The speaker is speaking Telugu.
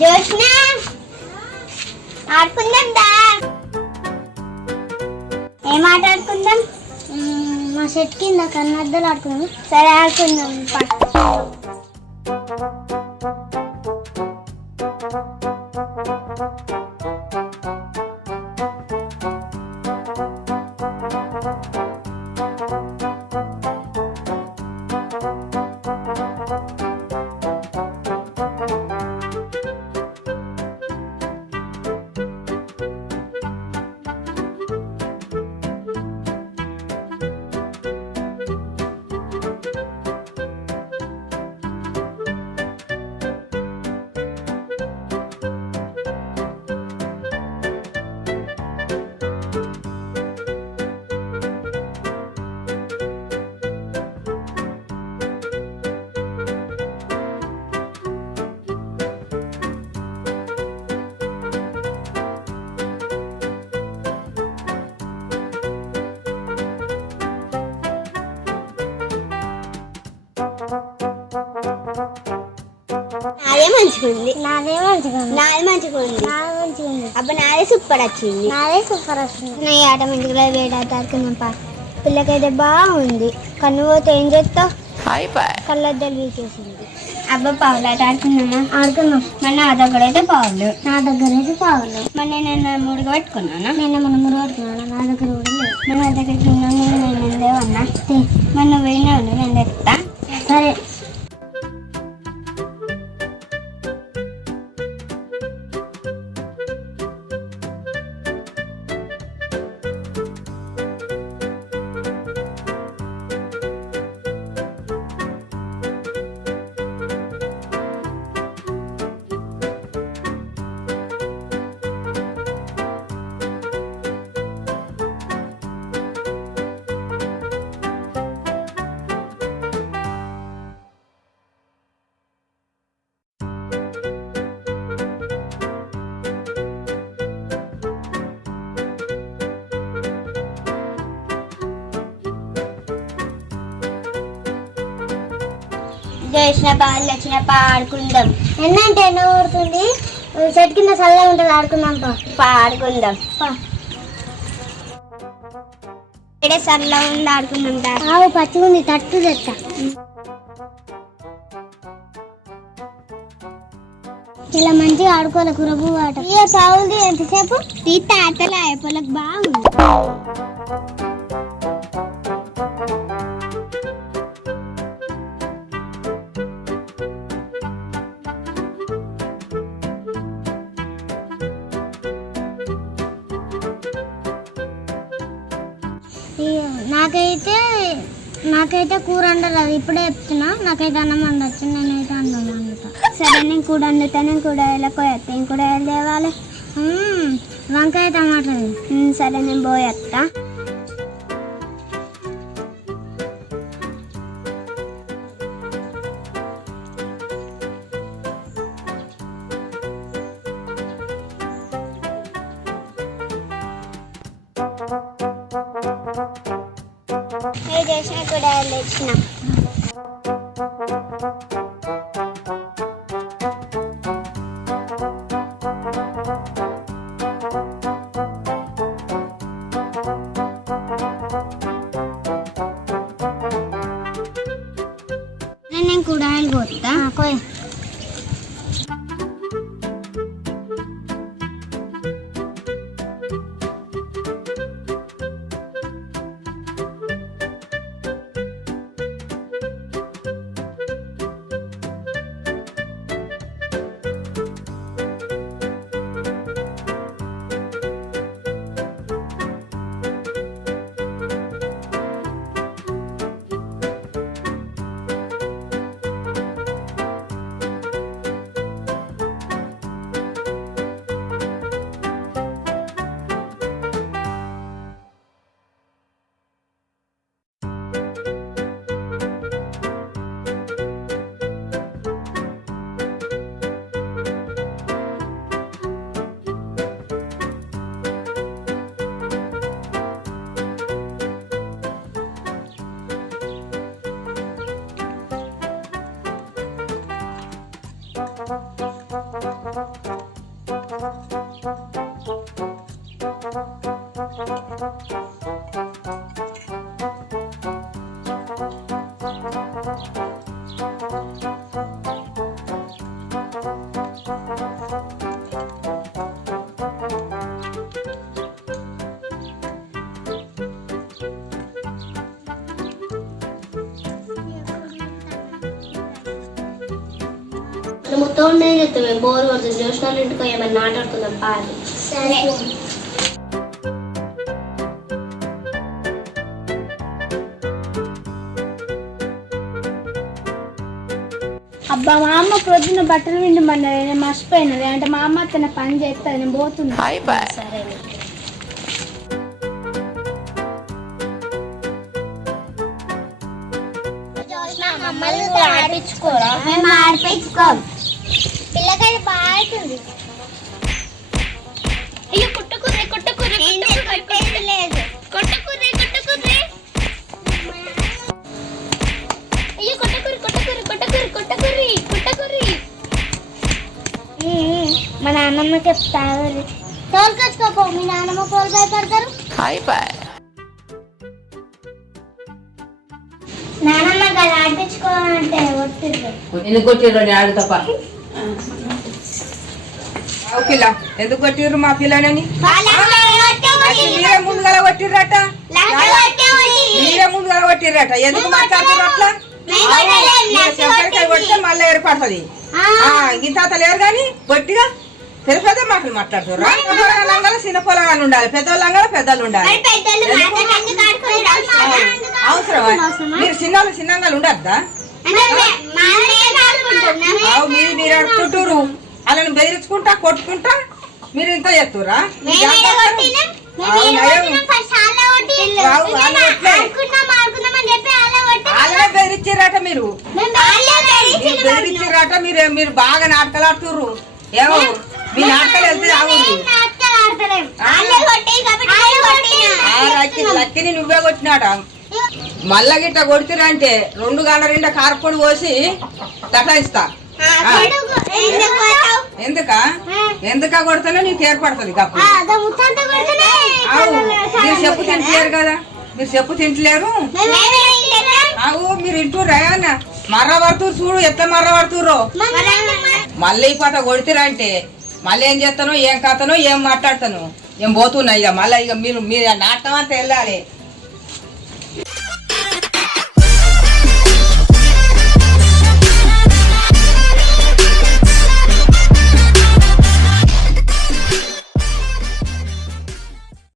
జోష్న ఆడుకుందాం దా. ఏం ఆట ఆడుకుందాం? మా చెట్టు కింద కన్నద్దలు ఆడుకుందాం. సరే ఆడుకుందాం. నాదే మంచిగా ఉంది. నాదే మంచిగా ఉంది. నాది మంచిగా ఉంది. నాదే మంచిగా ఉంది. అబ్బా నాదే సూపర్ వచ్చింది. నాదే సూపర్ వస్తుంది. నా ఈ ఆట మంచిగా వేడాట ఆడుకున్నాం. పిల్లకైతే బాగుంది. కన్ను పోతే ఏం చేస్తావు? కళ్ళద్దలు వీకేసింది. అబ్బా పావులాట ఆడుకున్నామా? ఆడుకున్నాం. మన నా దగ్గర అయితే పావులు. నా దగ్గర అయితే పావులు. మన నేను మూడుగా పట్టుకున్నాను. నేను మన మురు పట్టుకున్నాను. నా దగ్గర కూడా లేదు. మన దగ్గరికి నేను ఎందేవన్నా మన పోయినాను. నేను ఎత్తా. సరే చేసిన బాగా వచ్చిన ఆడుకుందాం. ఎన్నంటే ఎన్న ఊరుతుంది. చెట్టు కింద చల్లగా ఉంటుంది. ఆడుకుందాం ఆడుకుందాం. ఇక్కడే సరళ ఉంది. ఆడుకుందాం. ఆవు పచ్చిగా ఉంది. తట్టు తెస్తా. ఇలా మంచిగా ఆడుకోవాలి. కురబు ఆట ఇక సాగుంది. ఎంతసేపు తీత ఆటలు అయిపోలకు బాగుంది. నాకైతే కూర వండరాదు. ఇప్పుడే చెప్తున్నా. నాకైతే అన్నం వండొచ్చు. నేనైతే అన్నం వండుతా. సరే నేను కూడా వండుతా. నేను కూడా వెళ్ళకపోయేస్తా. నేను కూడా తేవాలి. వంకాయ టమాటా. సరే నేను పోయేస్తా. చేసిన కూడా తెచ్చిన. నేను కూడా పోతా. నువ్వు మొత్తం ఉండేది చెప్తావు మేము బోర్ కొడుతుంది జోష్నాలు ఇంటికో ఏమన్నా ఆటాడుకుందాం పాది. సరే అబ్బా మా అమ్మ ప్రొద్దున బట్టలు విండమన్నది నేను మర్చిపోయినది అంటే మా అమ్మ తన పని చేస్తుంది నేను పోతున్నా. సరే ఆడిపించుకోరా? మేము ఆడిపించుకోం. పిల్లకాయ బాగా ఆడుతుంది. అయ్యో కొట్టుకుర్రే కొట్టుకుర్రే కొట్టేది లేదు. కొట్టుకుర్రే కొట్టుకుర్రే అయ్యో కొట్టకుర్రి కొట్టకుర్రి కొట్టకుర్రి కొట్టకుర్రి కొట్టకుర్రి. మా నాన్నమ్మ చెప్తారు తోలుకొచ్చుకోపో. మీ నాన్నమ్మ కోలు భయపడతారు. నానమ్మ గల ఆడిపించుకోవాలంటే కొట్టిర్రు. ఎందుకు కొట్టిర్రు అని ఆడు తప్ప పిల్ల ఎందుకు కొట్టిర్రు మా పిల్లనని? మీరే ముందుగల కొట్టిర్రట మీరే ముందుగల కొట్టిర్రట ఎందుకు మాట్లాడుతున్నారు అట్లా? కొడితే మళ్ళీ ఏర్పడుతుంది. ఇంత లేరు కానీ గట్టిగా పెద్ద మాటలు మాట్లాడుతారు. లంగల చిన్న పొలగాలు ఉండాలి, పెద్దోళ్ళంగా పెద్దలు ఉండాలి. అవసరమా? మీరు చిన్నోళ్ళు చిన్నంగా ఉండద్దా? మీరు ఆడుకుంటారు వాళ్ళని బెదిరించుకుంటా కొట్టుకుంటా మీరు ఇంత చేస్తురా? వాళ్ళే బెదిరించారట మీరు బెదిరించారట మీరు బాగా నాటకాలు ఆడుతుర్రు. ఏమో మీ నాటకాలు వెళ్తే లక్కిని నువ్వే కొట్టినాట. మళ్ళా గిట్ట కొడుతురంటే 2 గంటల నిండా కారపొడి పోసి దటాయిస్తా. ఎందుక కొడతానో నీకు ఏర్పడుతుంది. మీరు చెప్పు తింటలేరు కదా, మీరు చెప్పు తింటలేరు. మీరు ఇంటూరు ఏమన్నా మర్ర పడుతురు చూడు ఎట్లా మర్ర పడుతుర్రో. మళ్ళీ పాట కొడుతురంటే మళ్ళీ ఏం చేస్తానో ఏం కథనో ఏం మాట్లాడతాను ఏం పోతున్నా. ఇక మళ్ళీ ఇక మీరు నాటకం అంతా వెళ్ళాలి.